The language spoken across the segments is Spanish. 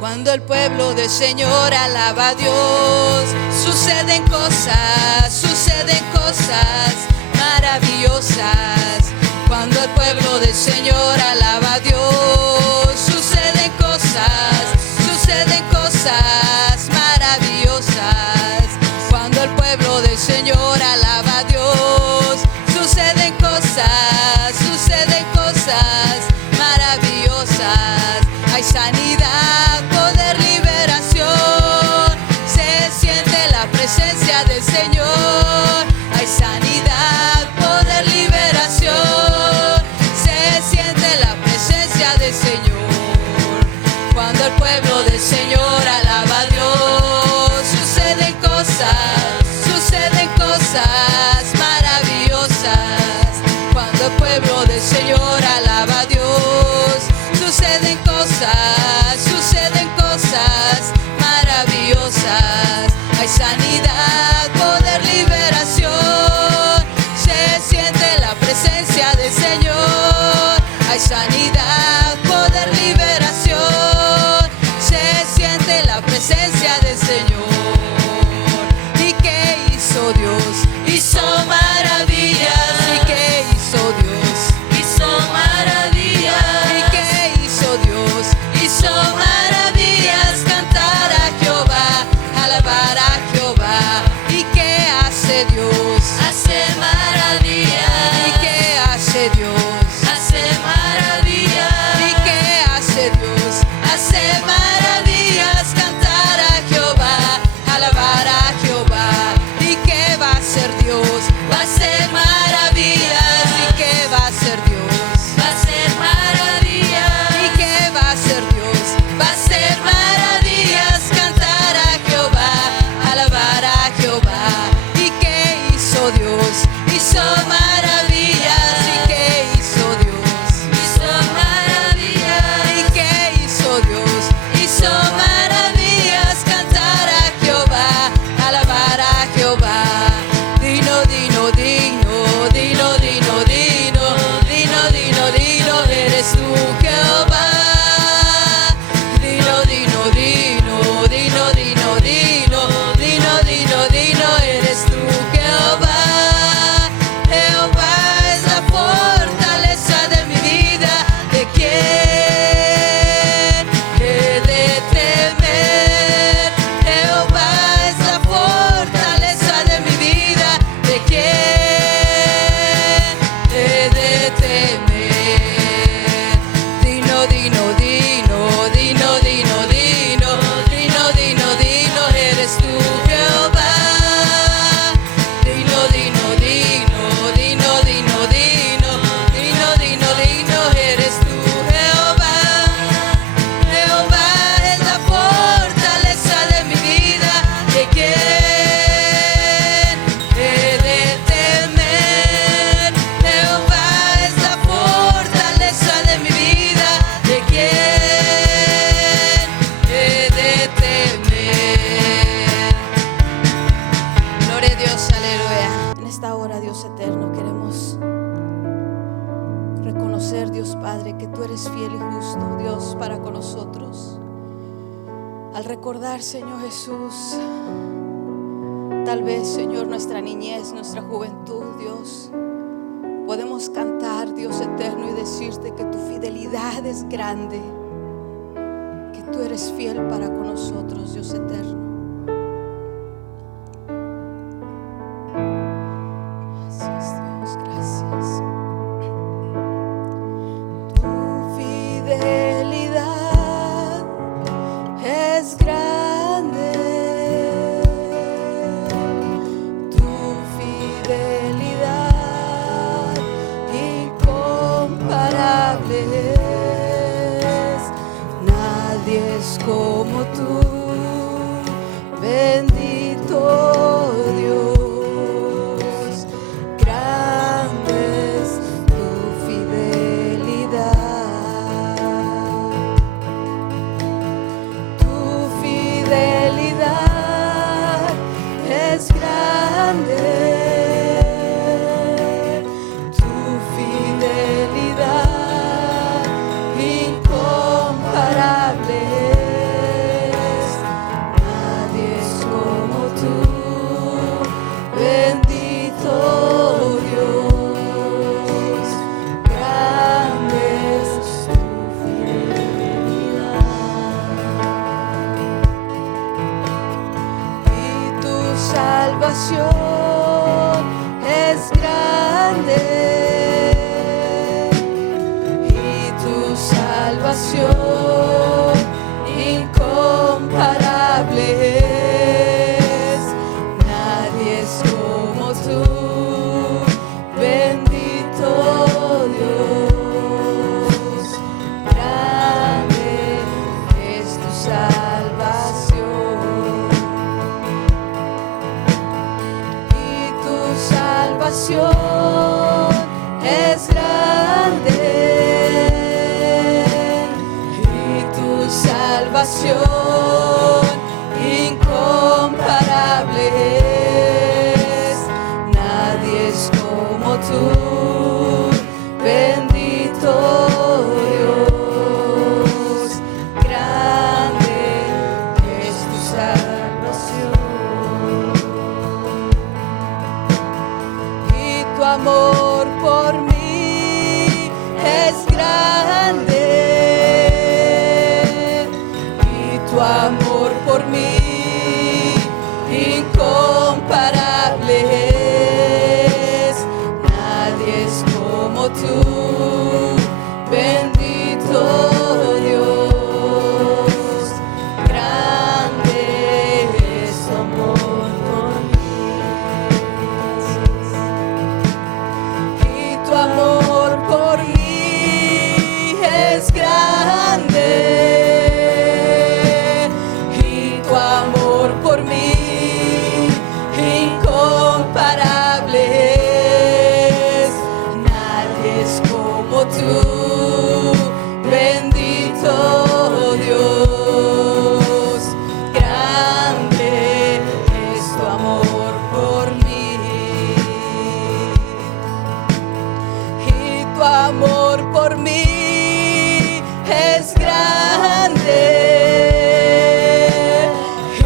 Cuando el pueblo del Señor alaba a Dios, suceden cosas maravillosas. Cuando el pueblo del Señor alaba a Dios, suceden cosas maravillosas. Cuando el pueblo del Señor alaba a Dios, suceden cosas maravillosas. Hay sanidad, poder, liberación, se siente la presencia del Señor. Hay sanidad, poder, liberación, se siente la presencia del Señor. Cuando el pueblo del Señor alaba a Dios, suceden cosas maravillosas. Cuando el pueblo del Señor alaba a Dios, suceden cosas maravillosas. Hay sanidad, poder, liberación, se siente la presencia del Señor. Hay sanidad, poder, liberación, se siente la presencia del Señor. ¿Y qué hizo Dios? Hizo maravillas. ¿Y qué hizo Dios? Hizo maravillas. ¿Y qué hizo Dios? Hizo maravillas. Cantar a Jehová, alabar a Jehová. ¿Y qué hace Dios? Hace maravillas. ¿Y qué hace Dios? Hace maravillas. ¿Y qué hace Dios? Hace maravillas. Cantar a Jehová, alabar a Jehová. ¿Y qué va a hacer Dios? Va a hacer maravillas. ¿Y qué va a hacer Dios? Va a hacer maravillas. ¿Y qué va a hacer Dios? Va a hacer maravillas. Cantar a Jehová, alabar a Jehová. ¿Y qué hizo Dios? Hizo maravillas. ¿Y qué hizo Dios? Hizo maravillas. ¿Y qué hizo Dios? Hizo maravillas. Cantar a Jehová, alabar a Jehová. Dino, dino, dino, dino, dino, dino, dino, dino, dino, eres tú Jehová. Dino, dino, dino, dino, dino, dino, dino, dino, dino, eres tú Jehová. Jehová es la fortaleza de mi vida. ¿De quién he de temer? Jehová es la fortaleza de mi vida. ¿De quién he de temer? Dino, dino, dino, dino, dino, dino, dino, dino, dino, eres tú Jehová. Dino, dino, dino, dino, dino, dino, dino, dino, dino, eres tú Jehová. Jehová es la fortaleza de mi vida. ¿De quién he de temer? Jehová es la fortaleza de mi vida. ¿De quién he de temer? Gloria a Dios, aleluya. En esta hora, Dios eterno, queremos reconocer, Dios Padre, que tú eres fiel y justo, Dios, para con nosotros. Al recordar, Señor Jesús, tal vez, Señor, nuestra niñez, nuestra juventud, Dios, podemos cantar, Dios eterno, y decirte que tu fidelidad es grande, que tú eres fiel para con nosotros, Dios eterno. Gracias, Dios, gracias. Tu fidelidad es grande. Tu fidelidad incomparable es. Nadie es como tú, bendito Dios. Grande es tu fidelidad. salvación es grande y tu salvación incomparable es. Nadie es como tú, bendito Dios. Grande es tu salvación y tu salvación es grande y tu salvación incomparable es. Nadie es como tú, bendito Dios. Grande es tu salvación y tu amor por mí es grande y tu amor por mí incomparable es. Nadie es como tú, bendito Dios. Grande es tu amor por mí y tu amor por mí es grande y tu amor por mí incomparable es. Nadie es como tú, bendito Dios. Grande es tu amor por mí y tu amor por mí es grande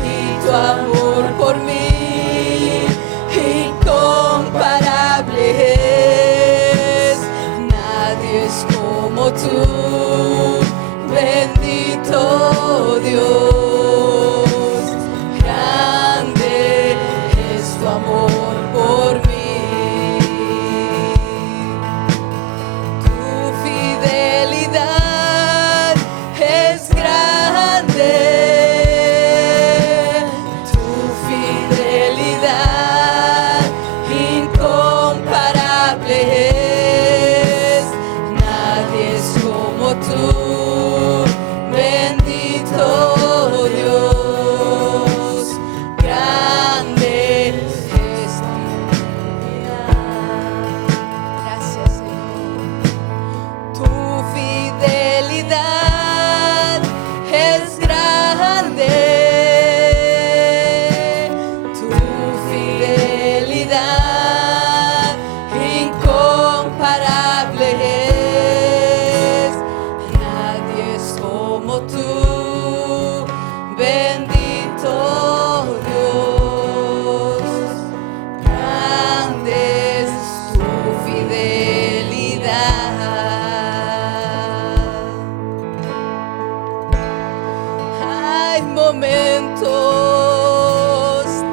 y tu amor por mí incomparable es. Nadie es como tú, bendito Dios. Grande es tu amor por mí. Tu fidelidad es grande. Tu fidelidad incomparable es. Nadie es como tú, bendito Dios. Grande es tu fidelidad. Gracias, Señor. Tu fidelidad es grande. Tu fidelidad incomparable es. Nadie es como tú, bendito Dios. Grande es tu fidelidad. Hay momentos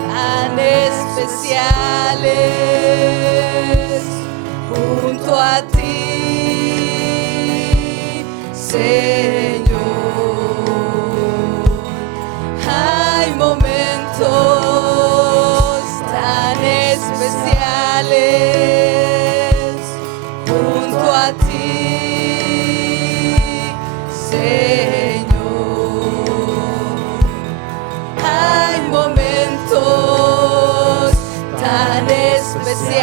tan especiales junto a ti, Señor. Hay momentos tan especiales junto a ti, Señor. Hay momentos tan especiales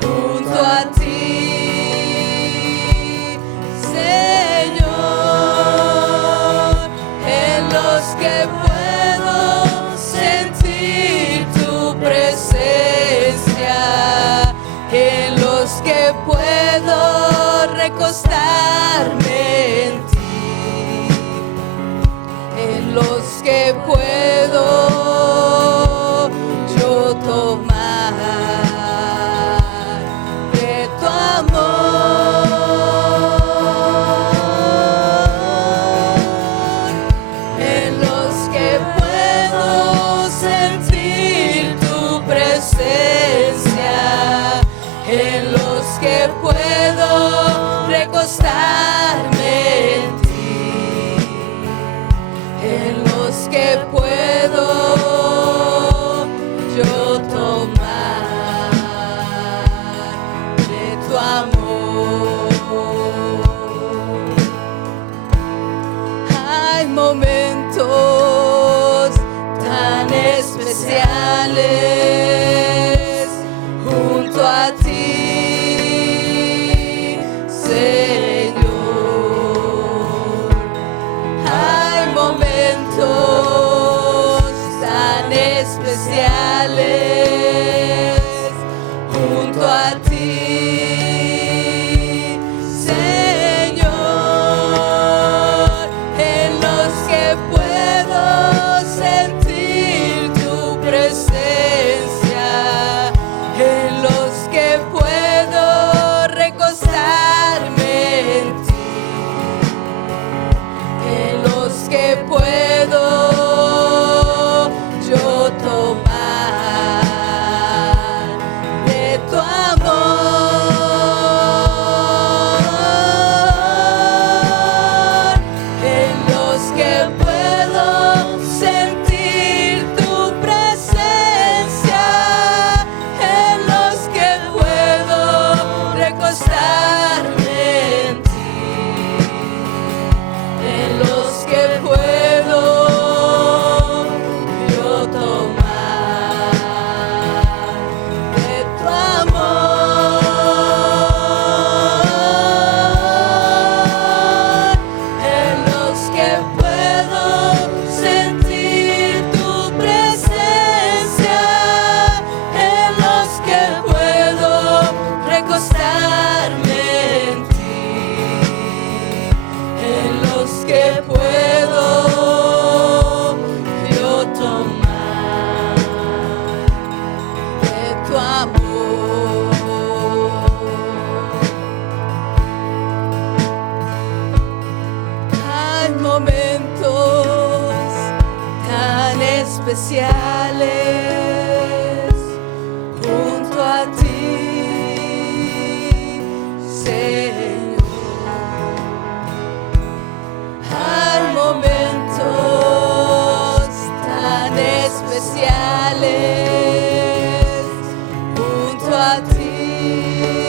junto a ti, Señor, en los que puedo sentir tu presencia, en los que puedo recostarme en ti, en los que puedo yo tomar de tu amor, en los que puedo recostarme en ti, en los que puedo yo tomar de tu amor. Hay momentos tan especiales junto a ti, Señor. Hay momentos tan especiales junto a ti, Señor, en los que puedo sentir tu presencia, en los que puedo recostarme en ti, en los que puedo yo tomar de tu amor, en los que puedo sentir tu presencia, en los que puedo recostarme en ti, en los que puedo yo tomar de tu amor, en los que puedo sentir tu presencia, en los que puedo recostarme en ti, en los que puedo yo tomar de tu amor. Hay momentos tan especiales junto a ti, Señor. Hay momentos tan especiales junto a ti,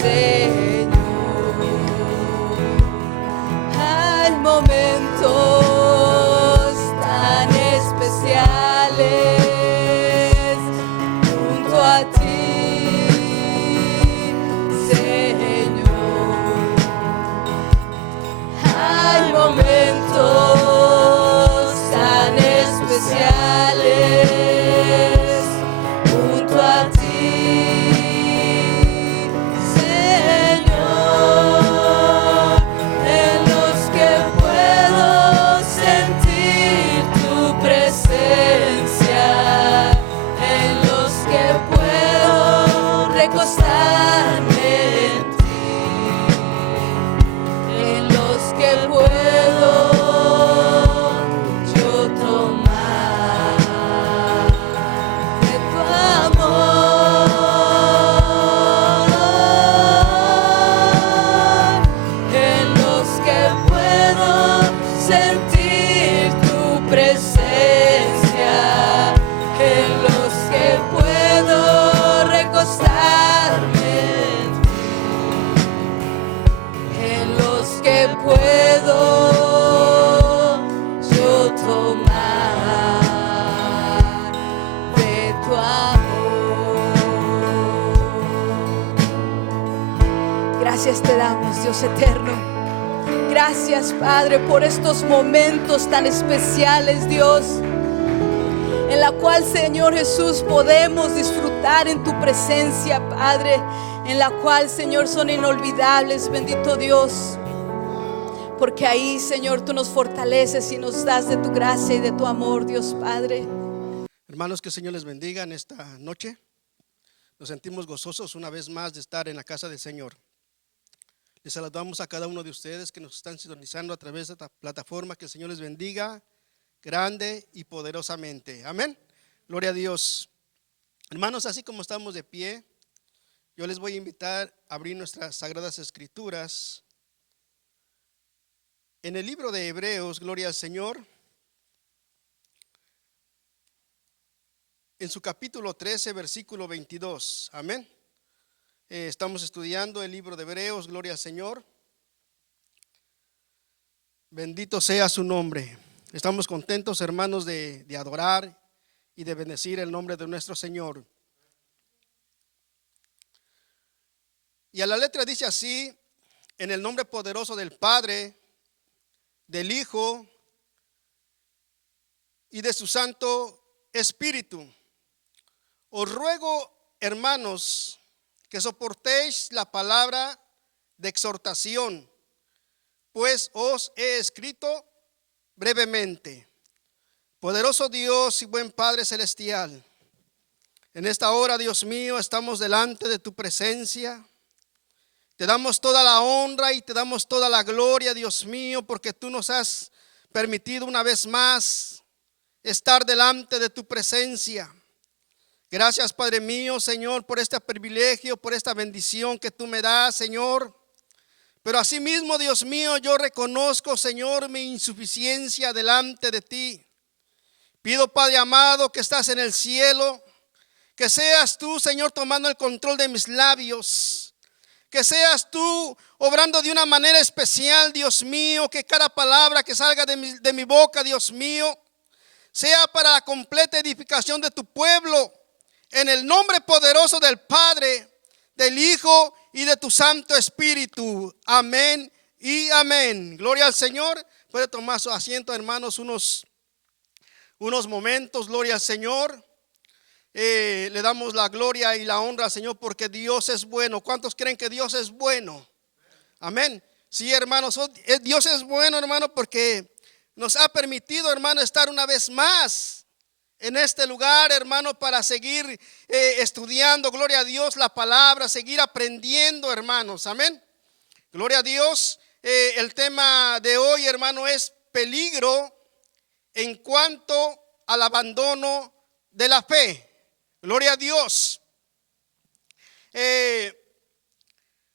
Señor. Hay momentos tan especiales junto a ti, Señor. Hay momentos tan especiales junto a ti, Señor, en los que puedo sentir tu presencia, en los que puedo recostarme en ti, en los que puedo yo tomar de tu amor, en los que puedo sentir tu presencia, en los que puedo recostarme en ti, en los que puedo yo tomar de tu amor. Gracias te damos, Dios eterno. Gracias, Padre, por estos momentos tan especiales, Dios, en la cual, Señor Jesús, podemos disfrutar en tu presencia, Padre, en la cual, Señor, son inolvidables, bendito Dios, porque ahí, Señor, tú nos fortaleces y nos das de tu gracia y de tu amor, Dios Padre. Hermanos, que el Señor les bendiga en esta noche. Nos sentimos gozosos una vez más de estar en la casa del Señor. Les saludamos a cada uno de ustedes que nos están sintonizando a través de esta plataforma. Que el Señor les bendiga grande y poderosamente. Amén. Gloria a Dios. Hermanos, así como estamos de pie, Yo les voy a invitar a abrir nuestras Sagradas Escrituras en el libro de Hebreos, gloria al Señor, en su capítulo 13, versículo 22. Amén. Estamos estudiando el libro de Hebreos, gloria al Señor. Bendito sea su nombre. Estamos contentos, hermanos, de adorar y de bendecir el nombre de nuestro Señor. Y a la letra dice así: en el nombre poderoso del Padre, del Hijo y de su Santo Espíritu. Os ruego, hermanos, que soportéis la palabra de exhortación, pues os he escrito brevemente. Poderoso Dios y buen Padre celestial, en esta hora, Dios mío, estamos delante de tu presencia. Te damos toda la honra y te damos toda la gloria, Dios mío, porque tú nos has permitido una vez más estar delante de tu presencia. Gracias, Padre mío, Señor, por este privilegio, por esta bendición que tú me das, Señor. Pero asimismo, Dios mío, yo reconozco, Señor, mi insuficiencia delante de ti. Pido, Padre amado, que estás en el cielo, que seas tú, Señor, tomando el control de mis labios. Que seas tú obrando de una manera especial, Dios mío, que cada palabra que salga de mi boca, Dios mío, sea para la completa edificación de tu pueblo, en el nombre poderoso del Padre, del Hijo y de tu Santo Espíritu. Amén y amén. Gloria al Señor. Puede tomar su asiento, hermanos, unos momentos. Gloria al Señor. Le damos la gloria y la honra al Señor porque Dios es bueno. ¿Cuántos creen que Dios es bueno? Amén. Sí, hermanos, Dios es bueno, hermano, porque nos ha permitido, hermano, estar una vez más en este lugar, hermano, para seguir estudiando, gloria a Dios, la palabra, seguir aprendiendo, hermanos. Amén. Gloria a Dios. El tema de hoy, hermano, es peligro en cuanto al abandono de la fe. Gloria a Dios.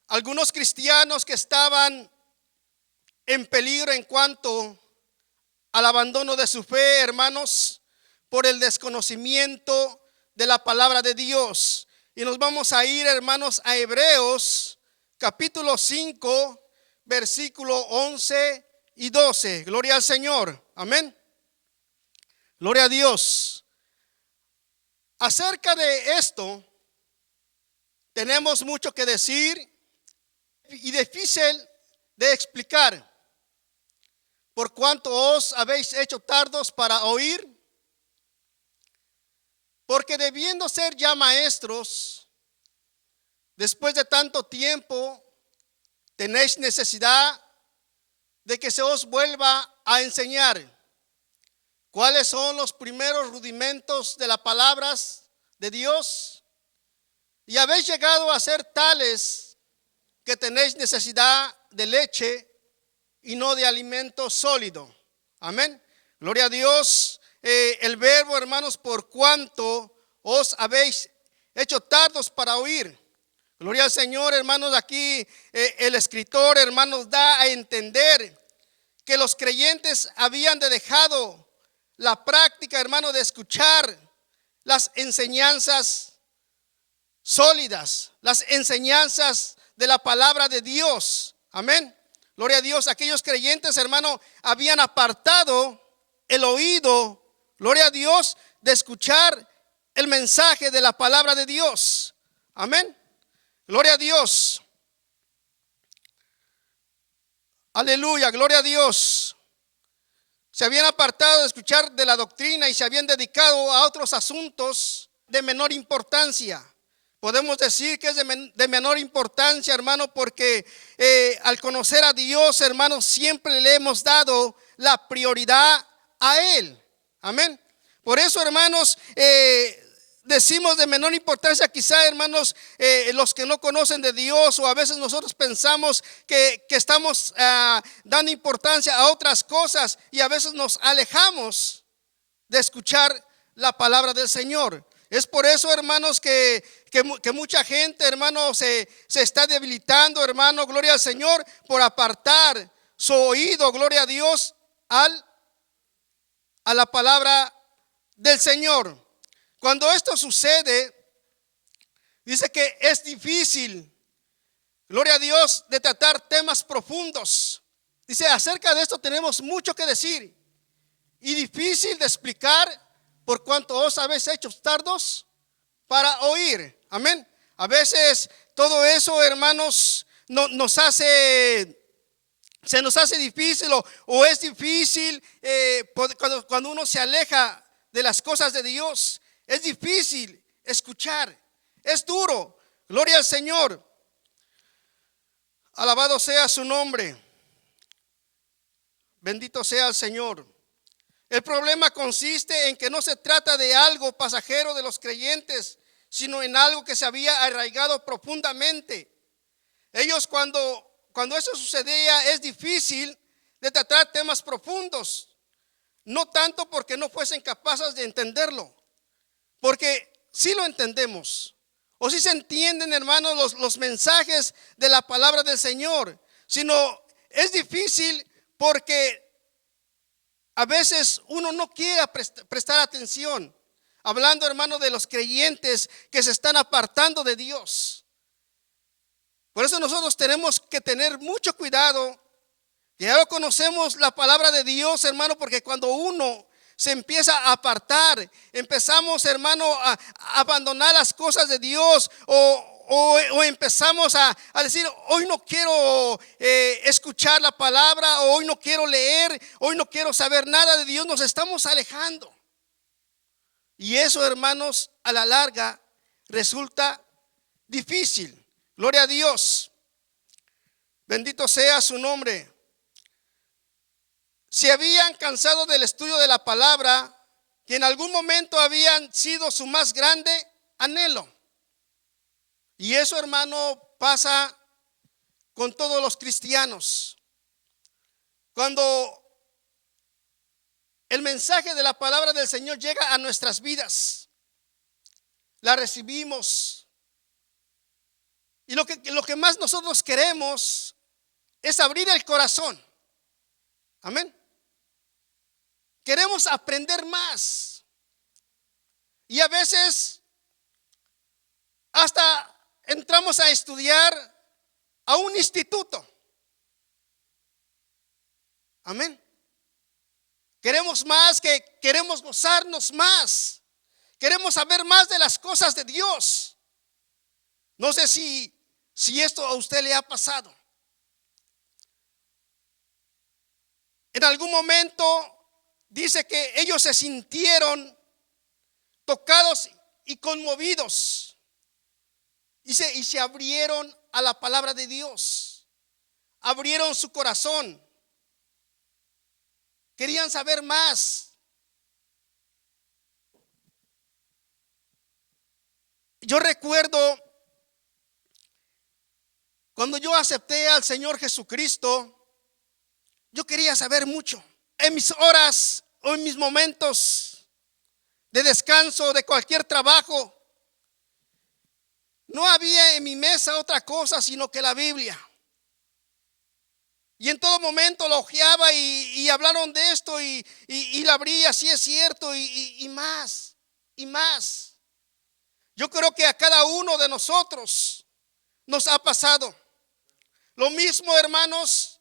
Algunos cristianos que estaban en peligro en cuanto al abandono de su fe, hermanos, por el desconocimiento de la palabra de Dios. Y nos vamos a ir, hermanos, a Hebreos capítulo 5, versículo 11 y 12. Gloria al Señor. Amén. Gloria a Dios. Acerca de esto tenemos mucho que decir y difícil de explicar, por cuanto os habéis hecho tardos para oír, porque debiendo ser ya maestros, después de tanto tiempo, tenéis necesidad de que se os vuelva a enseñar cuáles son los primeros rudimentos de las palabras de Dios, y habéis llegado a ser tales que tenéis necesidad de leche y no de alimento sólido. Amén. Gloria a Dios. El verbo, hermanos, por cuanto os habéis hecho tardos para oír. Gloria al Señor, hermanos. Aquí el escritor, hermanos, da a entender que los creyentes habían dejado la práctica, hermano, de escuchar las enseñanzas sólidas, las enseñanzas de la palabra de Dios. Amén. Gloria a Dios. Aquellos creyentes, hermano, habían apartado el oído, gloria a Dios, de escuchar el mensaje de la palabra de Dios. Amén. Gloria a Dios. Aleluya, gloria a Dios. Se habían apartado de escuchar de la doctrina y se habían dedicado a otros asuntos de menor importancia. Podemos decir que es de menor importancia, hermano, porque al conocer a Dios, hermano, siempre le hemos dado la prioridad a Él. Amén. Por eso, hermanos, decimos de menor importancia, quizá, hermanos, los que no conocen de Dios, o a veces nosotros pensamos que estamos dando importancia a otras cosas y a veces nos alejamos de escuchar la palabra del Señor. Es por eso, hermanos, que que mucha gente, hermano, se está debilitando, hermano, gloria al Señor, por apartar su oído, gloria a Dios, a la palabra del Señor. Cuando esto sucede, dice que es difícil, gloria a Dios, de tratar temas profundos. Dice, acerca de esto tenemos mucho que decir y difícil de explicar, por cuanto os habéis hecho tardos para oír. Amén. A veces todo eso, hermanos, se nos hace difícil o es difícil cuando uno se aleja de las cosas de Dios. Es difícil escuchar, es duro. Gloria al Señor. Alabado sea su nombre. Bendito sea el Señor. El problema consiste en que no se trata de algo pasajero de los creyentes, sino en algo que se había arraigado profundamente. Ellos cuando eso sucedía es difícil de tratar temas profundos, no tanto porque no fuesen capaces de entenderlo, porque sí lo entendemos, o sí se entienden, hermanos, los mensajes de la palabra del Señor, sino es difícil porque a veces uno no quiere prestar atención. Hablando, hermano, de los creyentes que se están apartando de Dios. Por eso nosotros tenemos que tener mucho cuidado. Ya lo conocemos la palabra de Dios, hermano, porque cuando uno se empieza a apartar, empezamos, hermano, a abandonar las cosas de Dios o empezamos a decir, hoy no quiero escuchar la palabra, o hoy no quiero leer, hoy no quiero saber nada de Dios. Nos estamos alejando. Y eso, hermanos, a la larga resulta difícil. Gloria a Dios. Bendito sea su nombre. Se habían cansado del estudio de la palabra, que en algún momento habían sido su más grande anhelo. Y eso, hermano, pasa con todos los cristianos. Cuando el mensaje de la palabra del Señor llega a nuestras vidas, la recibimos, y lo que más nosotros queremos es abrir el corazón. Amén. Queremos aprender más, y a veces hasta entramos a estudiar a un instituto. Amén. Queremos más, queremos gozarnos más. Queremos saber más de las cosas de Dios. No sé si esto a usted le ha pasado. En algún momento dice que ellos se sintieron tocados y conmovidos y se abrieron a la palabra de Dios. Abrieron su corazón. Querían saber más. Yo recuerdo cuando yo acepté al Señor Jesucristo, yo quería saber mucho. En mis horas o en mis momentos de descanso de cualquier trabajo, no había en mi mesa otra cosa sino que la Biblia. Y en todo momento lo hojeaba y hablaron de esto y la abría, si es cierto, y más, y más. Yo creo que a cada uno de nosotros nos ha pasado lo mismo, hermanos.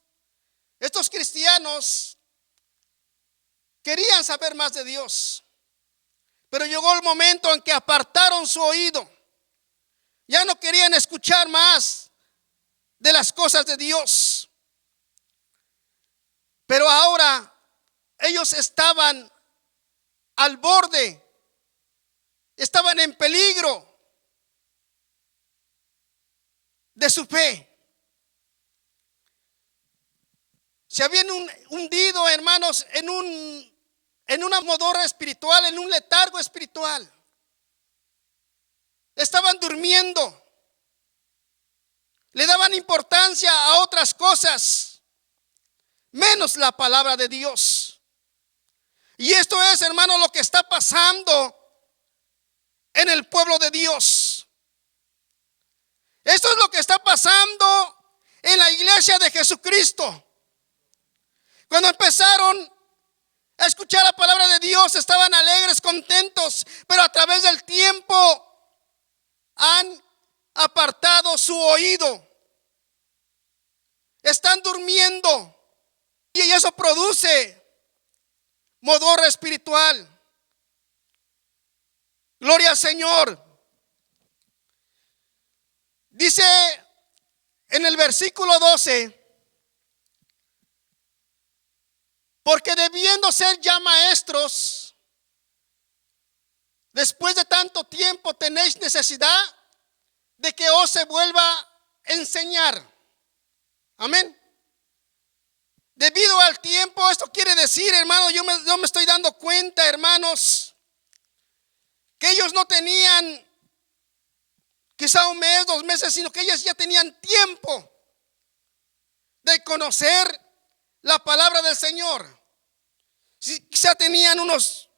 Estos cristianos querían saber más de Dios, pero llegó el momento en que apartaron su oído. Ya no querían escuchar más de las cosas de Dios. Pero ahora ellos estaban al borde, estaban en peligro de su fe. Se habían hundido, hermanos, en una modorra espiritual, en un letargo espiritual. Estaban durmiendo. Le daban importancia a otras cosas, menos la palabra de Dios. Y esto es, hermano, lo que está pasando en el pueblo de Dios. Esto es lo que está pasando en la iglesia de Jesucristo. Cuando empezaron a escuchar la palabra de Dios, estaban alegres, contentos, pero a través del tiempo han apartado su oído. Están durmiendo y eso produce modorra espiritual. Gloria al Señor. Dice en el versículo 12: porque debiendo ser ya maestros, después de tanto tiempo tenéis necesidad de que os se vuelva a enseñar. Amén. Debido al tiempo, esto quiere decir, hermano, yo me estoy dando cuenta, hermanos, que ellos no tenían quizá un mes, 2 meses, sino que ellos ya tenían tiempo de conocer la palabra del Señor. Quizá tenían unos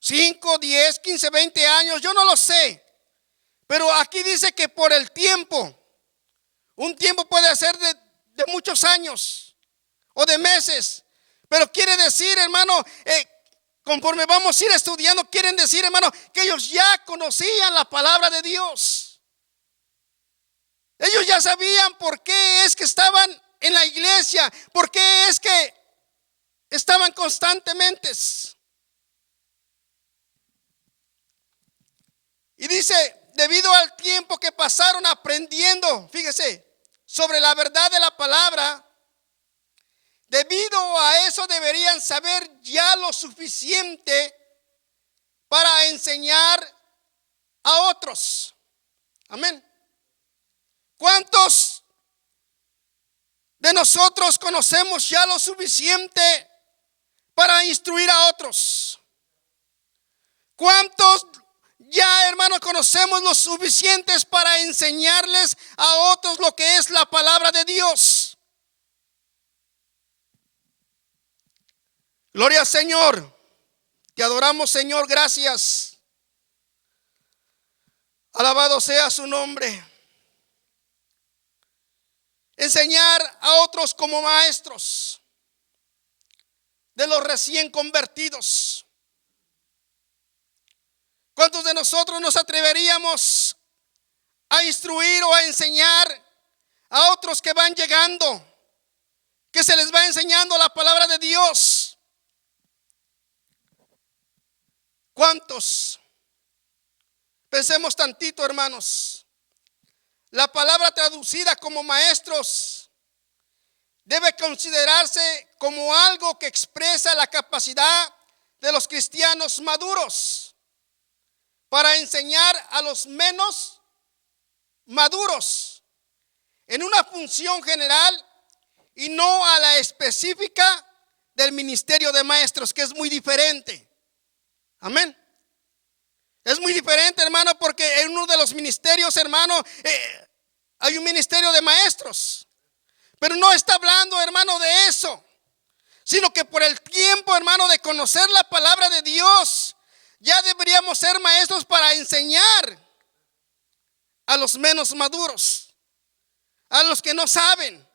5, 10, 15, 20 años, yo no lo sé. Pero aquí dice que por el tiempo, un tiempo puede ser de muchos años o de meses, pero quiere decir, hermano, conforme vamos a ir estudiando, quieren decir, hermano, que ellos ya conocían la palabra de Dios. Ellos ya sabían por qué es que estaban en la iglesia, por qué es que estaban constantemente. Y dice, debido al tiempo que pasaron aprendiendo, fíjese, sobre la verdad de la palabra, debido a eso deberían saber ya lo suficiente para enseñar a otros. Amén. ¿Cuántos de nosotros conocemos ya lo suficiente para instruir a otros? ¿Cuántos ya, hermanos, conocemos lo suficientes para enseñarles a otros lo que es la palabra de Dios? Gloria al Señor. Te adoramos, Señor, gracias. Alabado sea su nombre. Enseñar a otros como maestros de los recién convertidos. ¿Cuántos de nosotros nos atreveríamos a instruir o a enseñar a otros que van llegando, que se les va enseñando la palabra de Dios? ¿Cuántos? Pensemos tantito, hermanos. La palabra traducida como maestros debe considerarse como algo que expresa la capacidad de los cristianos maduros para enseñar a los menos maduros en una función general y no a la específica del ministerio de maestros, que es muy diferente. Amén. Es muy diferente, hermano, porque en uno de los ministerios, hermano, hay un ministerio de maestros. Pero no está hablando, hermano, de eso, sino que por el tiempo, hermano, de conocer la palabra de Dios, ya deberíamos ser maestros para enseñar a los menos maduros, a los que no saben,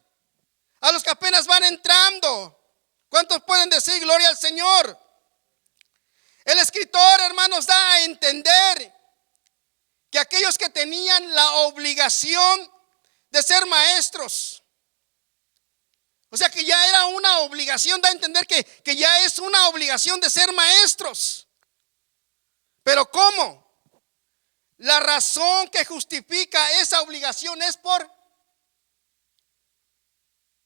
a los que apenas van entrando. ¿Cuántos pueden decir gloria al Señor? El escritor, hermanos, da a entender que aquellos que tenían la obligación de ser maestros, o sea que ya era una obligación, da a entender que ya es una obligación de ser maestros. Pero ¿cómo? La razón que justifica esa obligación es por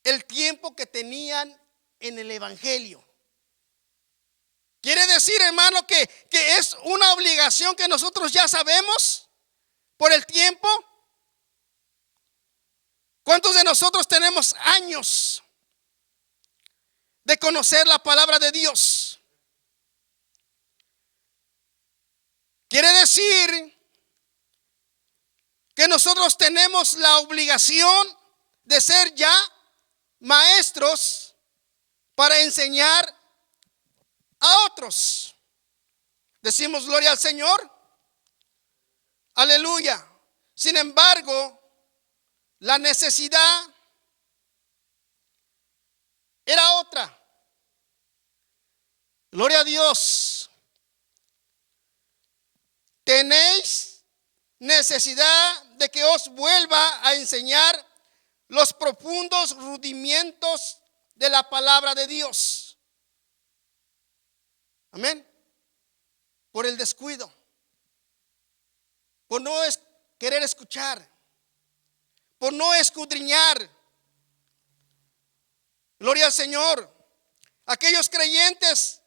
el tiempo que tenían en el evangelio. Quiere decir, hermano, que es una obligación que nosotros ya sabemos por el tiempo. ¿Cuántos de nosotros tenemos años de conocer la palabra de Dios? Quiere decir que nosotros tenemos la obligación de ser ya maestros para enseñar a otros. Decimos gloria al Señor. Aleluya. Sin embargo, la necesidad era otra. Gloria a Dios. Tenéis necesidad de que os vuelva a enseñar los profundos rudimentos de la palabra de Dios. Amén. Por el descuido, por no querer escuchar, por no escudriñar. Gloria al Señor. Aquellos creyentes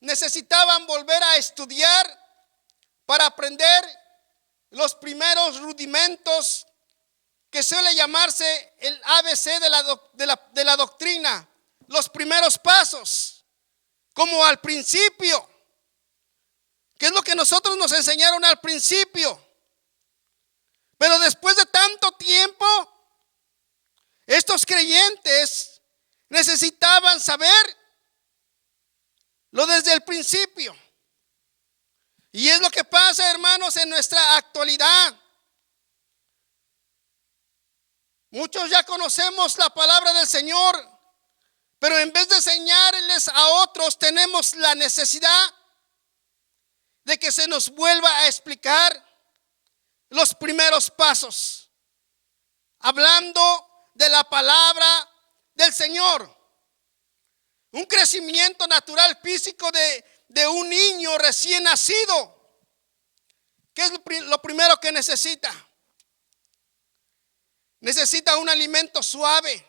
necesitaban volver a estudiar para aprender los primeros rudimentos que suele llamarse el ABC de la doctrina, los primeros pasos, como al principio. ¿Qué es lo que nosotros nos enseñaron al principio? Pero después de tanto tiempo, estos creyentes necesitaban saber lo desde el principio. Y es lo que pasa, hermanos, en nuestra actualidad. Muchos ya conocemos la palabra del Señor, pero en vez de enseñarles a otros, tenemos la necesidad de que se nos vuelva a explicar los primeros pasos, hablando de la palabra del Señor. Un crecimiento natural físico de un niño recién nacido. ¿Qué es lo primero que necesita? Necesita un alimento suave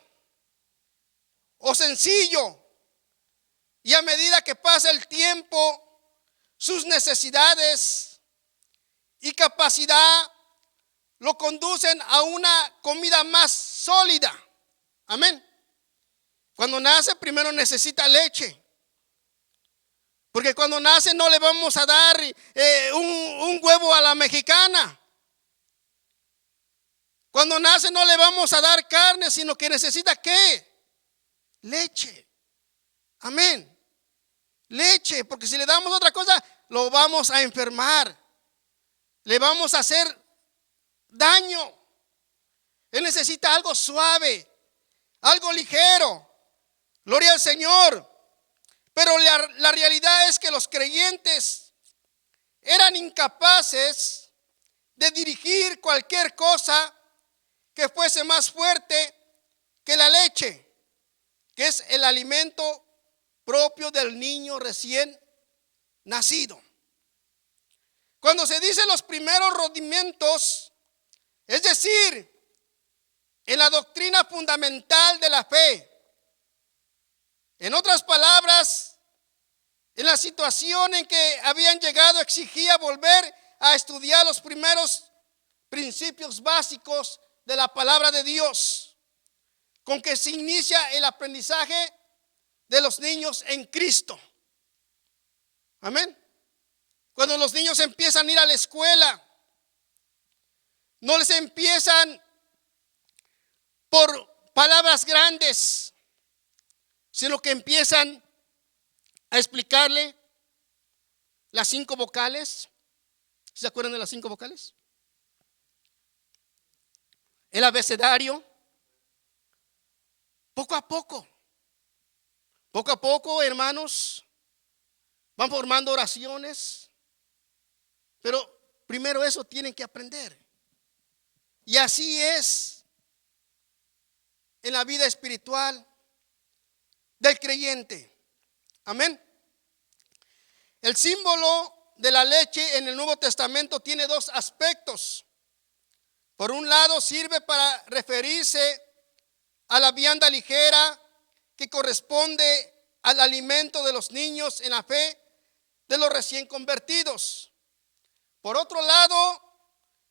o sencillo. Y a medida que pasa el tiempo, sus necesidades y capacidad lo conducen a una comida más sólida. Amén. Cuando nace, primero necesita leche. Porque cuando nace no le vamos a dar un huevo a la mexicana. Cuando nace no le vamos a dar carne, sino que necesita ¿qué? Leche. Amén. Leche, porque si le damos otra cosa, lo vamos a enfermar. Le vamos a hacer daño. Él necesita algo suave, algo ligero. Gloria al Señor. Pero la realidad es que los creyentes eran incapaces de dirigir cualquier cosa que fuese más fuerte que la leche, que es el alimento propio del niño recién nacido. Cuando se dice los primeros rudimentos, es decir, en la doctrina fundamental de la fe. En otras palabras, en la situación en que habían llegado exigía volver a estudiar los primeros principios básicos de la palabra de Dios, con que se inicia el aprendizaje de los niños en Cristo. Amén. Cuando los niños empiezan a ir a la escuela, no les empiezan por palabras grandes, sino que empiezan a explicarle las 5 vocales. ¿Se acuerdan de las 5 vocales? El abecedario. Poco a poco, hermanos, van formando oraciones. Pero primero eso tienen que aprender. Y así es en la vida espiritual del creyente. Amén. El símbolo de la leche en el Nuevo Testamento tiene 2 aspectos. Por un lado sirve para referirse a la vianda ligera que corresponde al alimento de los niños en la fe de los recién convertidos. Por otro lado,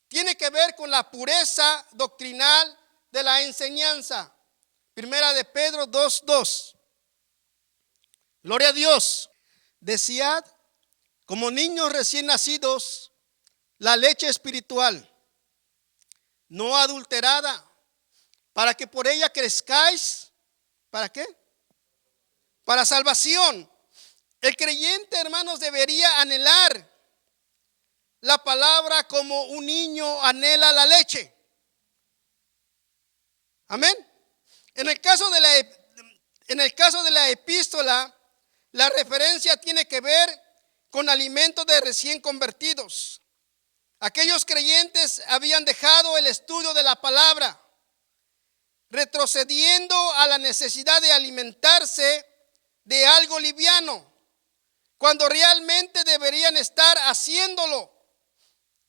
tiene que ver con la pureza doctrinal de la enseñanza. Primera de Pedro 2:2. Gloria a Dios. Desead como niños recién nacidos la leche espiritual, no adulterada, para que por ella crezcáis. ¿Para qué? Para salvación. El creyente, hermanos, debería anhelar la palabra como un niño anhela la leche. Amén. En el caso de la epístola, la referencia tiene que ver con alimentos de recién convertidos. Aquellos creyentes habían dejado el estudio de la palabra, retrocediendo a la necesidad de alimentarse de algo liviano, cuando realmente deberían estar haciéndolo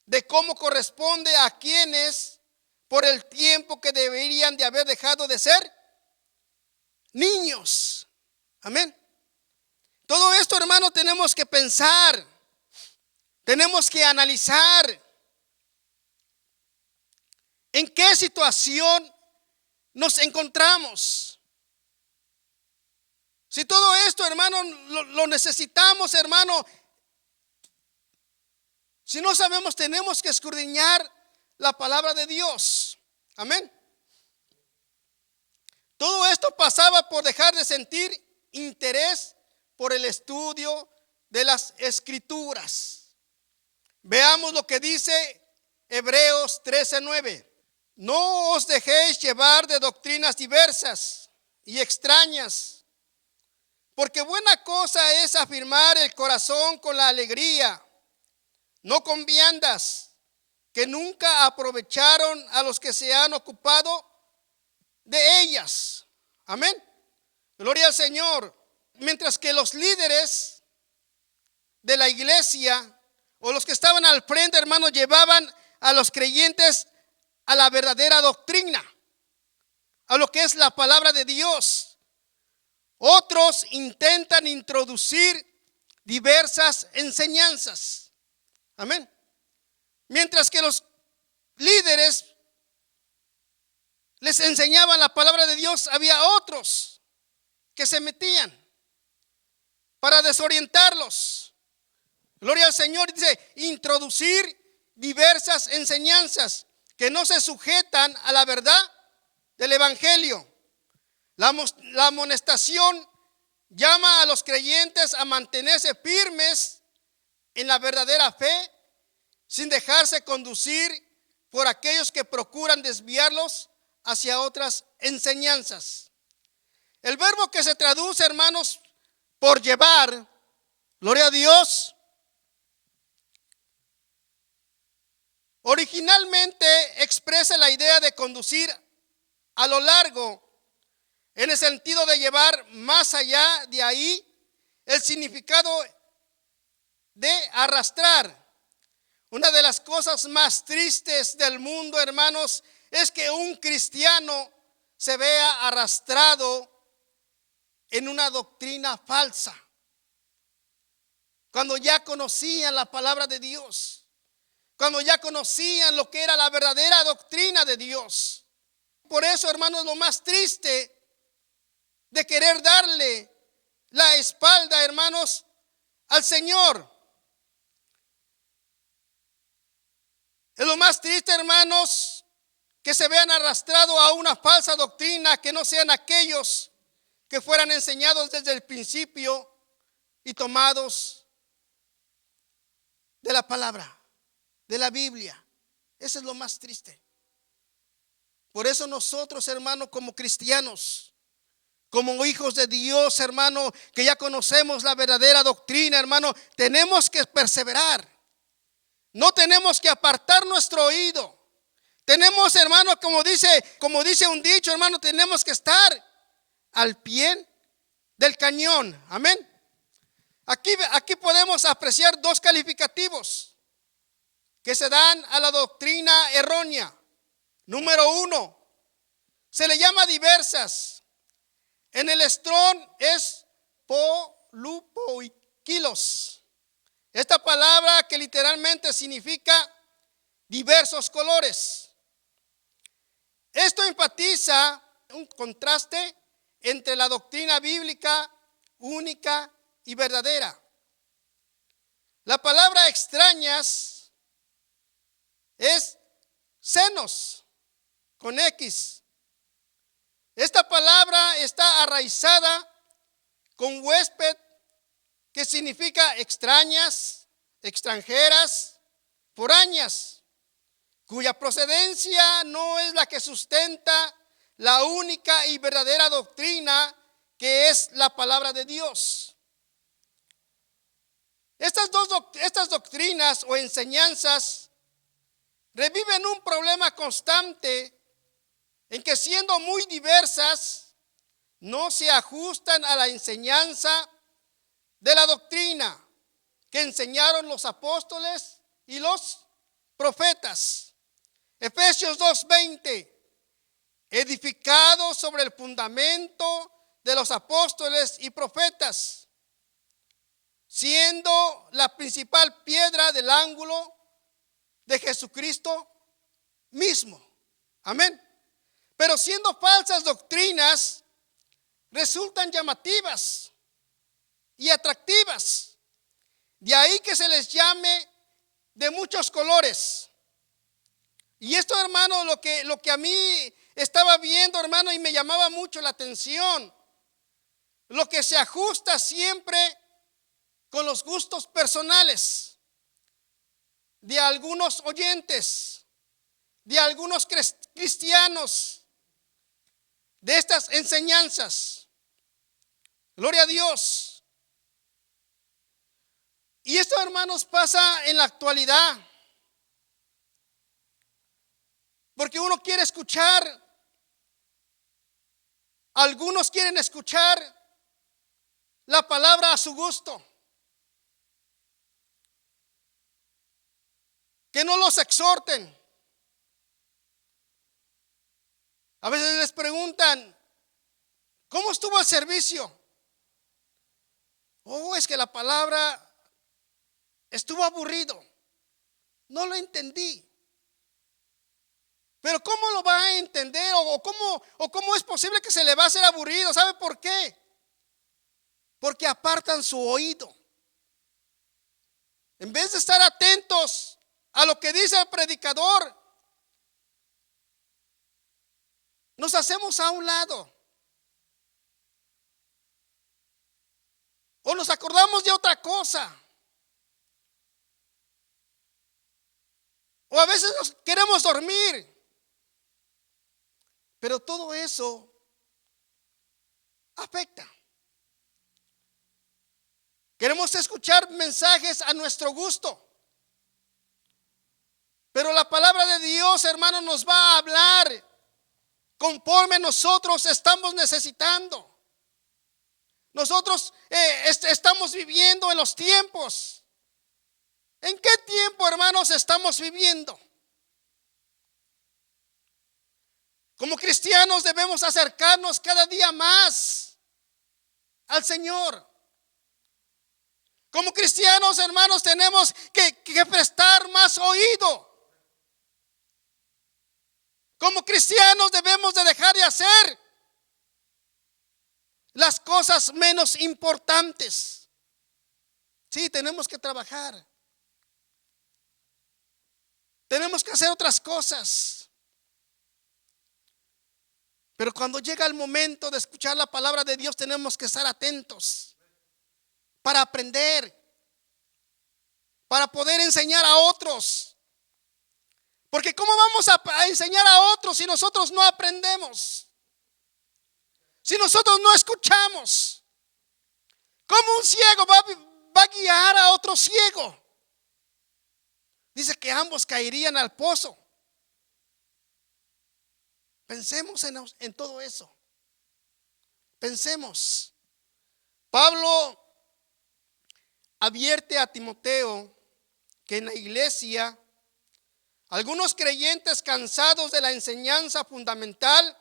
de cómo corresponde a quienes por el tiempo que deberían de haber dejado de ser niños. Amén. Todo esto, hermano, tenemos que pensar, tenemos que analizar en qué situación nos encontramos. Si todo esto, hermano, lo necesitamos, hermano, si no sabemos, tenemos que escudriñar la palabra de Dios. Amén. Todo esto pasaba por dejar de sentir interés por el estudio de las Escrituras. Veamos lo que dice Hebreos 13:9. No os dejéis llevar de doctrinas diversas y extrañas, porque buena cosa es afirmar el corazón con la alegría, no con viandas que nunca aprovecharon a los que se han ocupado de ellas. Amén. Gloria al Señor. Mientras que los líderes de la iglesia o los que estaban al frente, hermanos, llevaban a los creyentes a la verdadera doctrina, a lo que es la palabra de Dios. Otros intentan introducir diversas enseñanzas. Amén. Mientras que los líderes les enseñaban la palabra de Dios, había otros que se metían para desorientarlos. Gloria al Señor. Dice, introducir diversas enseñanzas que no se sujetan a la verdad del evangelio. La amonestación llama a los creyentes a mantenerse firmes en la verdadera fe, sin dejarse conducir por aquellos que procuran desviarlos hacia otras enseñanzas. El verbo que se traduce, hermanos, por llevar, gloria a Dios, originalmente expresa la idea de conducir a lo largo, en el sentido de llevar más allá. De ahí el significado de arrastrar. Una de las cosas más tristes del mundo, hermanos, es que un cristiano se vea arrastrado en una doctrina falsa, cuando ya conocían la palabra de Dios, cuando ya conocían lo que era la verdadera doctrina de Dios. Por eso, hermanos, lo más triste de querer darle la espalda, hermanos, al Señor. Es lo más triste, hermanos, que se vean arrastrados a una falsa doctrina, que no sean aquellos que fueran enseñados desde el principio y tomados de la palabra, de la Biblia. Eso es lo más triste. Por eso nosotros, hermanos, como cristianos, como hijos de Dios, hermano, que ya conocemos la verdadera doctrina, hermano, tenemos que perseverar. No tenemos que apartar nuestro oído. Tenemos, hermano, como dice un dicho, hermano, tenemos que estar al pie del cañón. Amén. Aquí podemos apreciar dos calificativos que se dan a la doctrina errónea. Número 1, se le llama diversas. En el Strong es polupoikilos. Esta palabra, que literalmente significa diversos colores. Esto enfatiza un contraste entre la doctrina bíblica única y verdadera. La palabra extrañas es xenos, con X. Esta palabra está arraizada con huésped, que significa extrañas, extranjeras, foráneas, cuya procedencia no es la que sustenta la única y verdadera doctrina, que es la palabra de Dios. Estas doctrinas o enseñanzas reviven un problema constante en que, siendo muy diversas, no se ajustan a la enseñanza de la doctrina que enseñaron los apóstoles y los profetas. Efesios 2:20, edificado sobre el fundamento de los apóstoles y profetas, siendo la principal piedra del ángulo de Jesucristo mismo. Amén. Pero siendo falsas doctrinas, resultan llamativas y atractivas. De ahí que se les llame de muchos colores. Y esto, hermano, lo que a mí estaba viendo, hermano, y me llamaba mucho la atención, lo que se ajusta siempre con los gustos personales de algunos oyentes, de algunos cristianos, de estas enseñanzas. Gloria a Dios. Y esto, hermanos, pasa en la actualidad, porque uno quiere escuchar, algunos quieren escuchar la palabra a su gusto, que no los exhorten. A veces les preguntan, ¿cómo estuvo el servicio? Oh, es que la palabra estuvo aburrido, no lo entendí. Pero ¿cómo lo va a entender? ¿O cómo es posible que se le va a hacer aburrido? ¿Sabe por qué? Porque apartan su oído. En vez de estar atentos a lo que dice el predicador, nos hacemos a un lado. O nos acordamos de otra cosa. O a veces nos queremos dormir. Pero todo eso afecta. Queremos escuchar mensajes a nuestro gusto. Pero la palabra de Dios, hermano, nos va a hablar conforme nosotros estamos necesitando. Nosotros estamos viviendo en los tiempos. ¿En qué tiempo, hermanos, estamos viviendo? Como cristianos debemos acercarnos cada día más al Señor. Como cristianos, hermanos, tenemos que prestar más oído. Como cristianos debemos de dejar de hacer las cosas menos importantes. Sí, tenemos que trabajar. Tenemos que hacer otras cosas. Pero cuando llega el momento de escuchar la palabra de Dios, tenemos que estar atentos para aprender, para poder enseñar a otros. Porque ¿cómo vamos a enseñar a otros si nosotros no aprendemos? Si nosotros no escuchamos. ¿Cómo un ciego va a guiar a otro ciego? Dice que ambos caerían al pozo. Pensemos en todo eso. Pensemos. Pablo advierte a Timoteo que en la iglesia algunos creyentes, cansados de la enseñanza fundamental,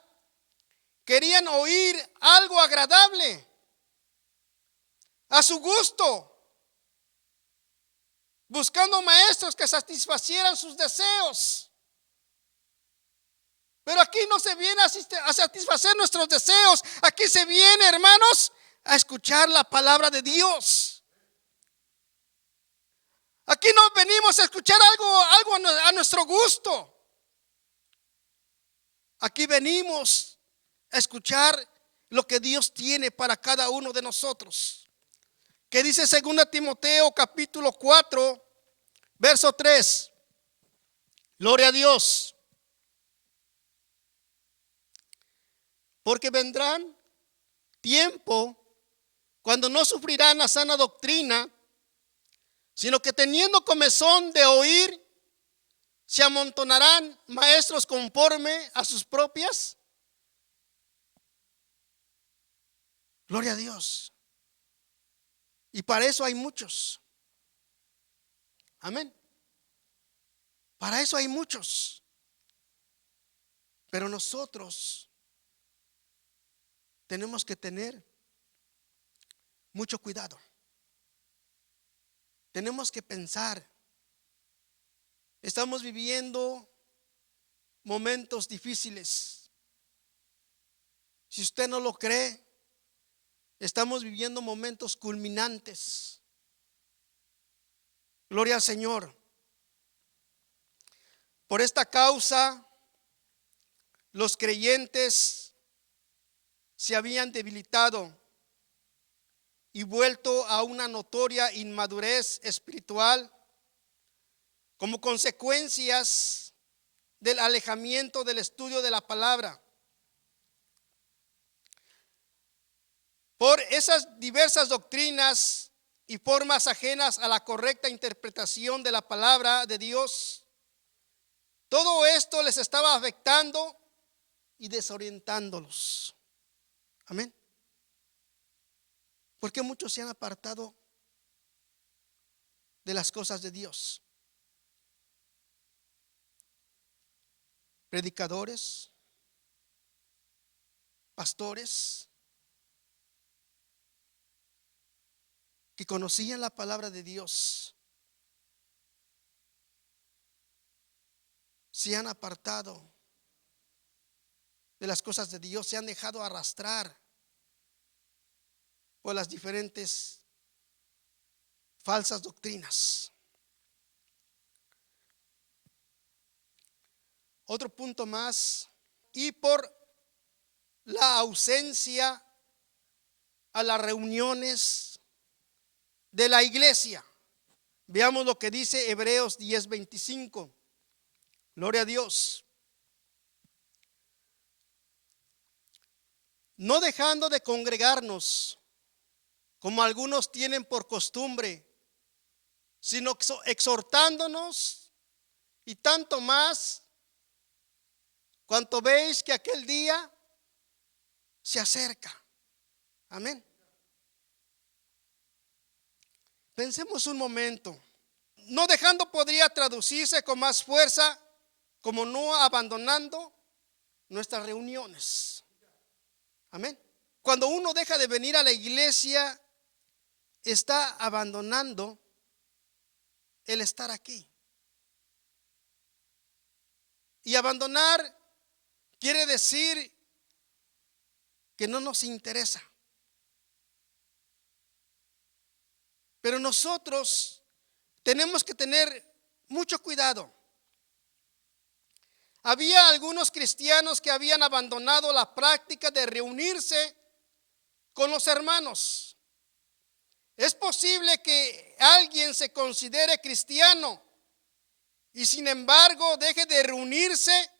querían oír algo agradable, a su gusto, buscando maestros que satisfacieran sus deseos. Pero aquí no se viene a satisfacer nuestros deseos. Aquí se viene, hermanos, a escuchar la palabra de Dios. Aquí no venimos a escuchar algo a nuestro gusto. Aquí venimos a escuchar lo que Dios tiene para cada uno de nosotros. Que dice 2 Timoteo capítulo 4, verso 3. Gloria a Dios. Porque vendrán tiempo cuando no sufrirán la sana doctrina, sino que teniendo comezón de oír, se amontonarán maestros conforme a sus propias. Gloria a Dios. Y para eso hay muchos. Amén. Para eso hay muchos. Pero nosotros tenemos que tener mucho cuidado. Tenemos que pensar. Estamos viviendo momentos difíciles. Si usted no lo cree, estamos viviendo momentos culminantes. Gloria al Señor. Por esta causa, los creyentes se habían debilitado y vuelto a una notoria inmadurez espiritual como consecuencias del alejamiento del estudio de la palabra. Por esas diversas doctrinas y formas ajenas a la correcta interpretación de la palabra de Dios, todo esto les estaba afectando y desorientándolos. Amén. Porque muchos se han apartado de las cosas de Dios. Predicadores, pastores, que conocían la palabra de Dios, se han apartado de las cosas de Dios, se han dejado arrastrar por las diferentes falsas doctrinas. Otro punto más, y por la ausencia a las reuniones de la iglesia. Veamos lo que dice Hebreos 10:25. Gloria a Dios. No dejando de congregarnos, como algunos tienen por costumbre, sino exhortándonos, y tanto más cuanto veis que aquel día se acerca. Amén. Pensemos un momento. No dejando podría traducirse con más fuerza como no abandonando nuestras reuniones. Amén. Cuando uno deja de venir a la iglesia, está abandonando el estar aquí. Y abandonar quiere decir que no nos interesa. Pero nosotros tenemos que tener mucho cuidado. Había algunos cristianos que habían abandonado la práctica de reunirse con los hermanos. Es posible que alguien se considere cristiano y sin embargo deje de reunirse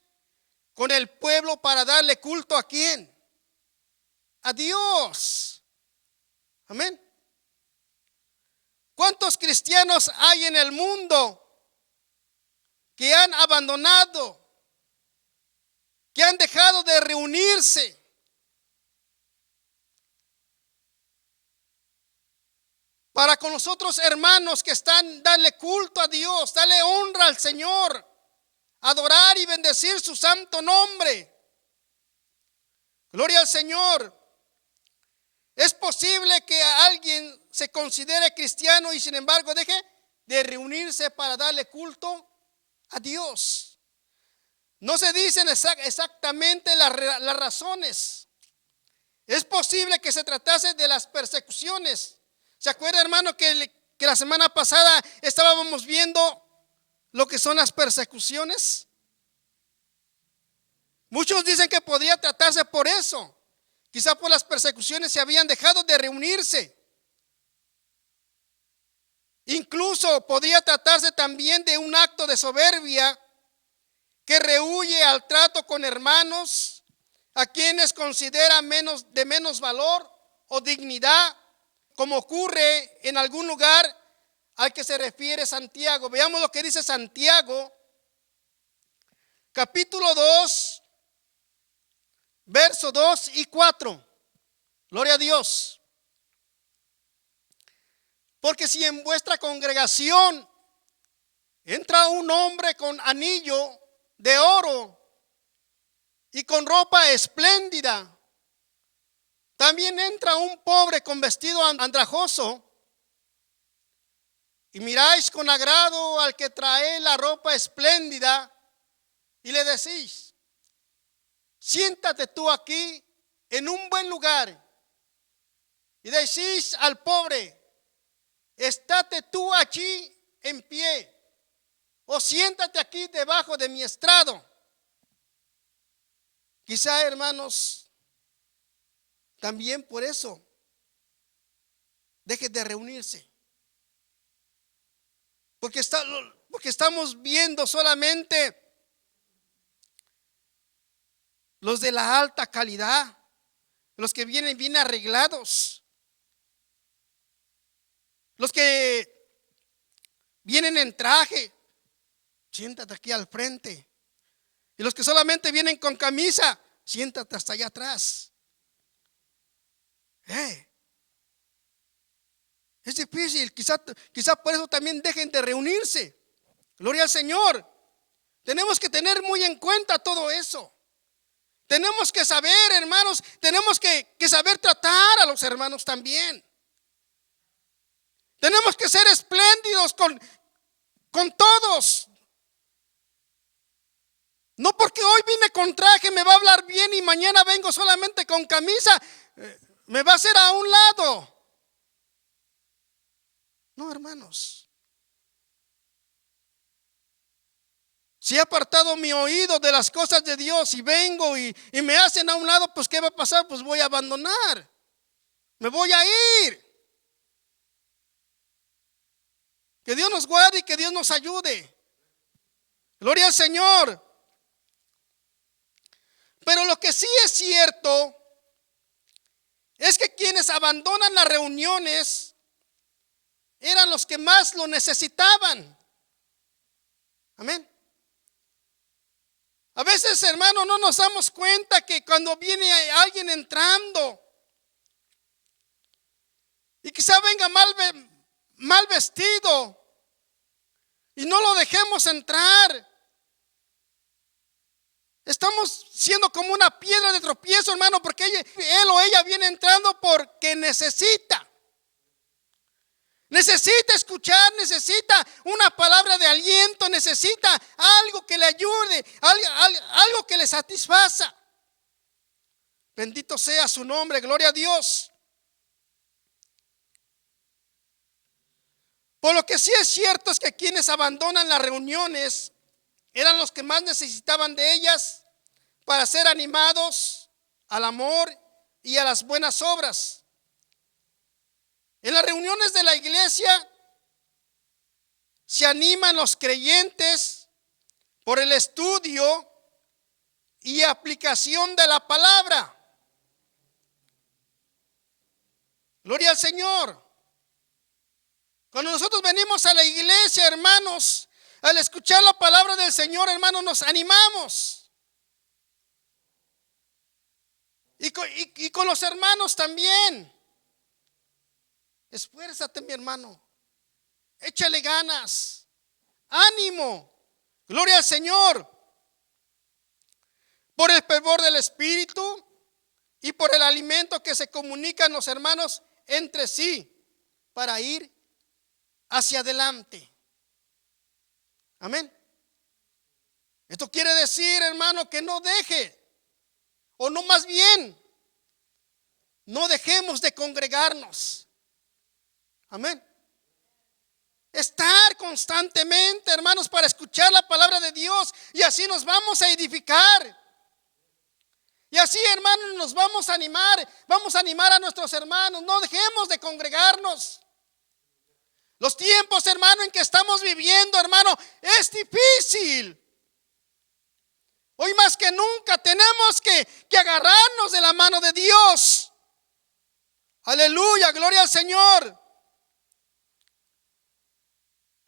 con el pueblo para darle culto ¿a quién? A Dios. Amén. ¿Cuántos cristianos hay en el mundo que han abandonado, que han dejado de reunirse? Para con los otros hermanos que están, darle culto a Dios, darle honra al Señor, adorar y bendecir su santo nombre. Gloria al Señor. Es posible que alguien se considere cristiano y sin embargo deje de reunirse para darle culto a Dios. No se dicen exactamente las razones. Es posible que se tratase de las persecuciones. ¿Se acuerda, hermano, que la semana pasada estábamos viendo lo que son las persecuciones? Muchos dicen que podría tratarse por eso. Quizá por las persecuciones se habían dejado de reunirse. Incluso podría tratarse también de un acto de soberbia que rehúye al trato con hermanos a quienes considera de menos valor o dignidad, como ocurre en algún lugar al que se refiere Santiago. Veamos lo que dice Santiago, capítulo 2, verso 2 y 4. Gloria a Dios. Porque si en vuestra congregación entra un hombre con anillo de oro y con ropa espléndida, también entra un pobre con vestido andrajoso, y miráis con agrado al que trae la ropa espléndida y le decís: siéntate tú aquí en un buen lugar, y decís al pobre: estate tú allí en pie, o siéntate aquí debajo de mi estrado. Quizá, hermanos, también por eso dejen de reunirse, porque estamos viendo solamente los de la alta calidad, los que vienen bien arreglados, los que vienen en traje. Siéntate aquí al frente. Y los que solamente vienen con camisa, siéntate hasta allá atrás. Es difícil, quizá por eso también dejen de reunirse. Gloria al Señor. Tenemos que tener muy en cuenta todo eso. Tenemos que saber, hermanos, tenemos que saber tratar a los hermanos también. Tenemos que ser espléndidos con todos. No porque hoy vine con traje me va a hablar bien y mañana vengo solamente con camisa, me va a hacer a un lado. No, hermanos. Si he apartado mi oído de las cosas de Dios y vengo y me hacen a un lado, pues ¿qué va a pasar? Pues voy a abandonar. Me voy a ir. Que Dios nos guarde y que Dios nos ayude. Gloria al Señor. Pero lo que sí es cierto es que quienes abandonan las reuniones eran los que más lo necesitaban. Amén. A veces, hermano, no nos damos cuenta que cuando viene alguien entrando y quizá venga mal vestido y no lo dejemos entrar, estamos siendo como una piedra de tropiezo, hermano, porque él o ella viene entrando porque necesita escuchar, necesita una palabra de aliento, necesita algo que le ayude, algo que le satisfaza. Bendito sea su nombre, gloria a Dios. Por lo que sí es cierto es que quienes abandonan las reuniones eran los que más necesitaban de ellas para ser animados al amor y a las buenas obras. En las reuniones de la iglesia se animan los creyentes por el estudio y aplicación de la palabra. Gloria al Señor. Cuando nosotros venimos a la iglesia, hermanos, al escuchar la palabra del Señor, hermanos, nos animamos. Y con los hermanos también. Esfuérzate, mi hermano. Échale ganas. Ánimo. Gloria al Señor. Por el fervor del Espíritu y por el alimento que se comunican los hermanos entre sí para ir hacia adelante. Amén. Esto quiere decir, hermano, que no deje, o no, más bien, no dejemos de congregarnos. Amén. Estar constantemente, hermanos, para escuchar la palabra de Dios, y así nos vamos a edificar. Y así, hermanos, nos vamos a animar a nuestros hermanos. No dejemos de congregarnos. Los tiempos, hermano, en que estamos viviendo, hermano, es difícil. Hoy más que nunca tenemos que agarrarnos de la mano de Dios. Aleluya, gloria al Señor.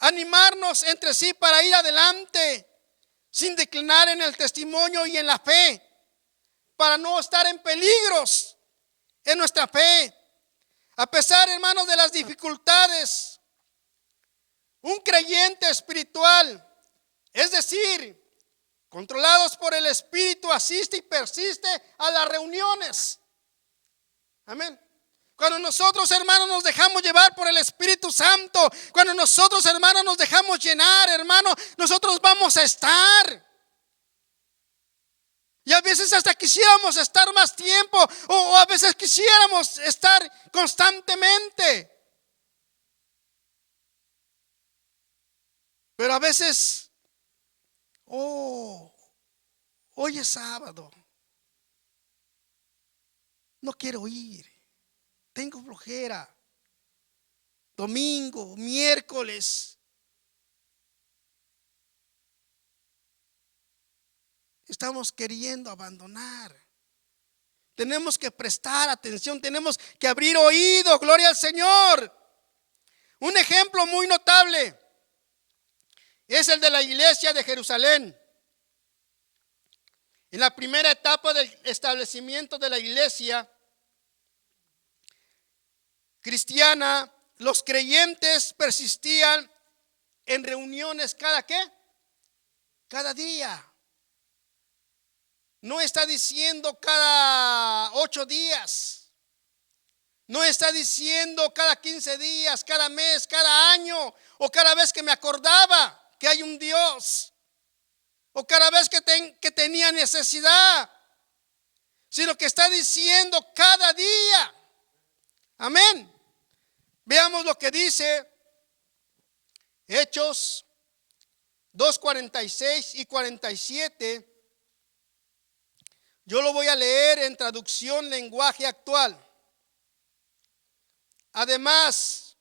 Animarnos entre sí para ir adelante, sin declinar en el testimonio y en la fe, para no estar en peligros en nuestra fe. A pesar, hermanos, de las dificultades, un creyente espiritual, es decir, controlados por el Espíritu, asiste y persiste a las reuniones. Amén. Cuando nosotros, hermanos, nos dejamos llevar por el Espíritu Santo, cuando nosotros, hermanos, nos dejamos llenar, hermano, nosotros vamos a estar. Y a veces hasta quisiéramos estar más tiempo, o a veces quisiéramos estar constantemente. Pero a veces, hoy es sábado, no quiero ir, tengo flojera. Domingo, miércoles, estamos queriendo abandonar. Tenemos que prestar atención, tenemos que abrir oído, gloria al Señor. Un ejemplo muy notable es el de la iglesia de Jerusalén. En la primera etapa del establecimiento de la iglesia cristiana, los creyentes persistían en reuniones cada día. No está diciendo cada 8 días. No está diciendo cada 15 días, cada mes, cada año, o cada vez que me acordaba que hay un Dios, o cada vez que tenía necesidad, sino que está diciendo cada día. Amén. Veamos lo que dice Hechos 2:46 y 47. Yo lo voy a leer en traducción lenguaje actual. Además,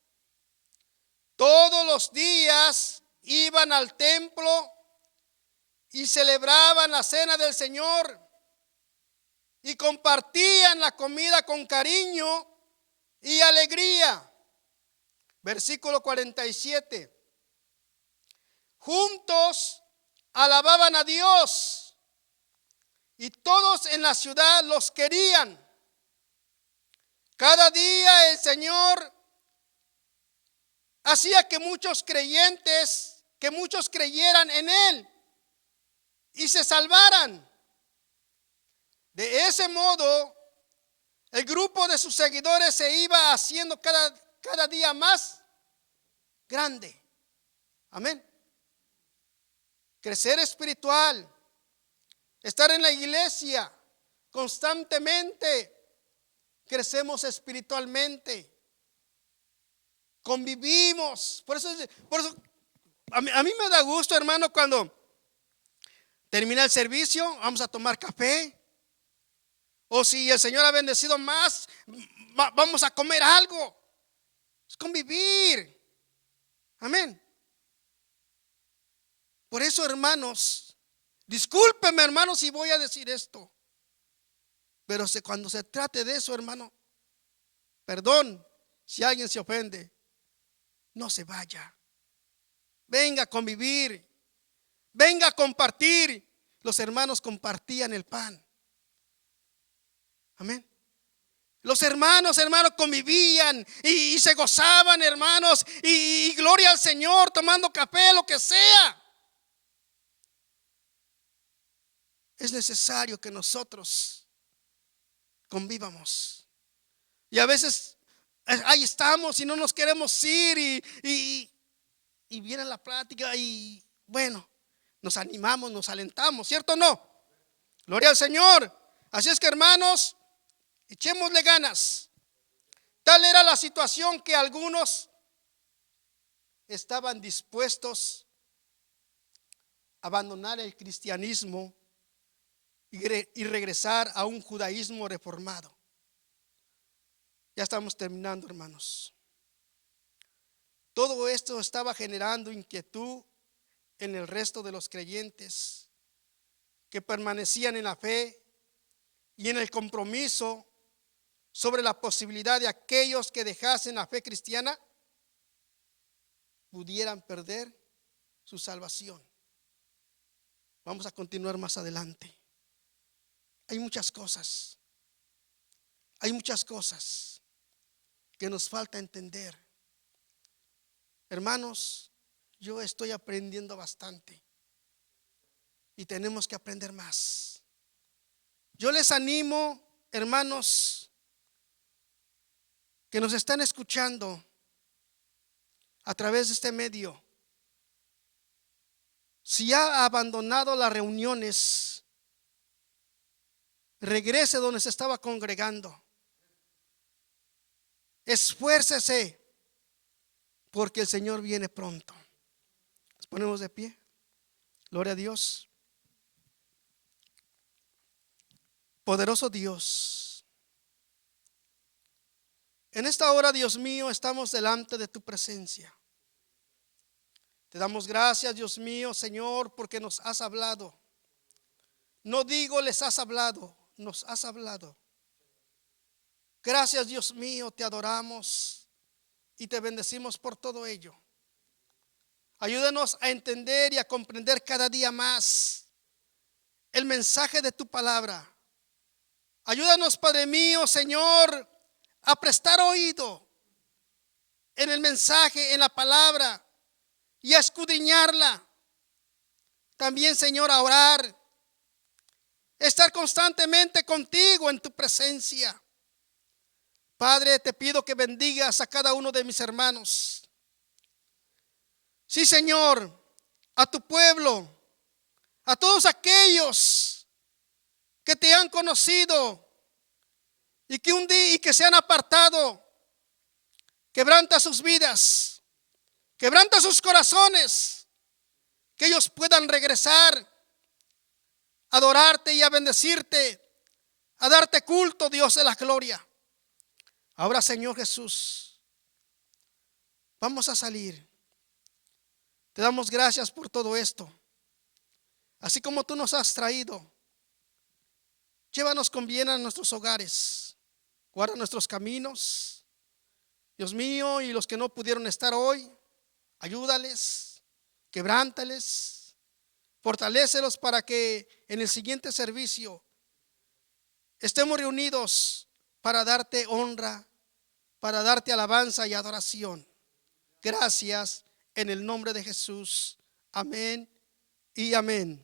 todos los días iban al templo y celebraban la cena del Señor y compartían la comida con cariño y alegría. Versículo 47. Juntos alababan a Dios y todos en la ciudad los querían. Cada día el Señor hacía que muchos creyeran en Él y se salvaran. De ese modo, el grupo de sus seguidores se iba haciendo cada día más grande. Amén. Crecer espiritual, estar en la iglesia constantemente, crecemos espiritualmente, convivimos. Por eso a mí me da gusto, hermano, cuando termina el servicio, vamos a tomar café. O si el Señor ha bendecido más, vamos a comer algo. Es convivir. Amén. Por eso, hermanos, discúlpeme, hermanos, si voy a decir esto, pero cuando se trate de eso, hermano, perdón si alguien se ofende, no se vaya. Venga a convivir, venga a compartir. Los hermanos compartían el pan. Amén. Los hermanos convivían y se gozaban, hermanos, y gloria al Señor, tomando café, lo que sea. Es necesario que nosotros convivamos. Y a veces ahí estamos y no nos queremos ir y viene la plática y bueno, nos animamos, nos alentamos, ¿cierto o no? Gloria al Señor. Así es que, hermanos, echémosle ganas. Tal era la situación que algunos estaban dispuestos a abandonar el cristianismo y regresar a un judaísmo reformado. Ya estamos terminando, hermanos. Todo esto estaba generando inquietud en el resto de los creyentes que permanecían en la fe y en el compromiso sobre la posibilidad de aquellos que dejasen la fe cristiana pudieran perder su salvación. Vamos a continuar más adelante. Hay muchas cosas que nos falta entender. Hermanos, yo estoy aprendiendo bastante y tenemos que aprender más. Yo les animo, hermanos, que nos están escuchando a través de este medio. Si ha abandonado las reuniones, regrese donde se estaba congregando. Esfuércese, porque el Señor viene pronto. Nos ponemos de pie. Gloria a Dios. Poderoso Dios, en esta hora, Dios mío, estamos delante de tu presencia. Te damos gracias, Dios mío, Señor, porque nos has hablado. No digo les has hablado, nos has hablado. Gracias, Dios mío, te adoramos y te bendecimos por todo ello. Ayúdanos a entender y a comprender cada día más el mensaje de tu palabra. Ayúdanos, Padre mío, Señor, a prestar oído en el mensaje, en la palabra, y a escudriñarla. También, Señor, a orar, estar constantemente contigo en tu presencia. Padre, te pido que bendigas a cada uno de mis hermanos. Sí, Señor, a tu pueblo, a todos aquellos que te han conocido y que un día y que se han apartado. Quebranta sus vidas, quebranta sus corazones, que ellos puedan regresar a adorarte y a bendecirte, a darte culto, Dios de la gloria. Ahora, Señor Jesús, vamos a salir. Te damos gracias por todo esto. Así como tú nos has traído, llévanos con bien a nuestros hogares. Guarda nuestros caminos, Dios mío, y los que no pudieron estar hoy, ayúdales, quebrántales, fortalécelos para que en el siguiente servicio estemos reunidos para darte honra, para darte alabanza y adoración. Gracias en el nombre de Jesús. Amén y amén.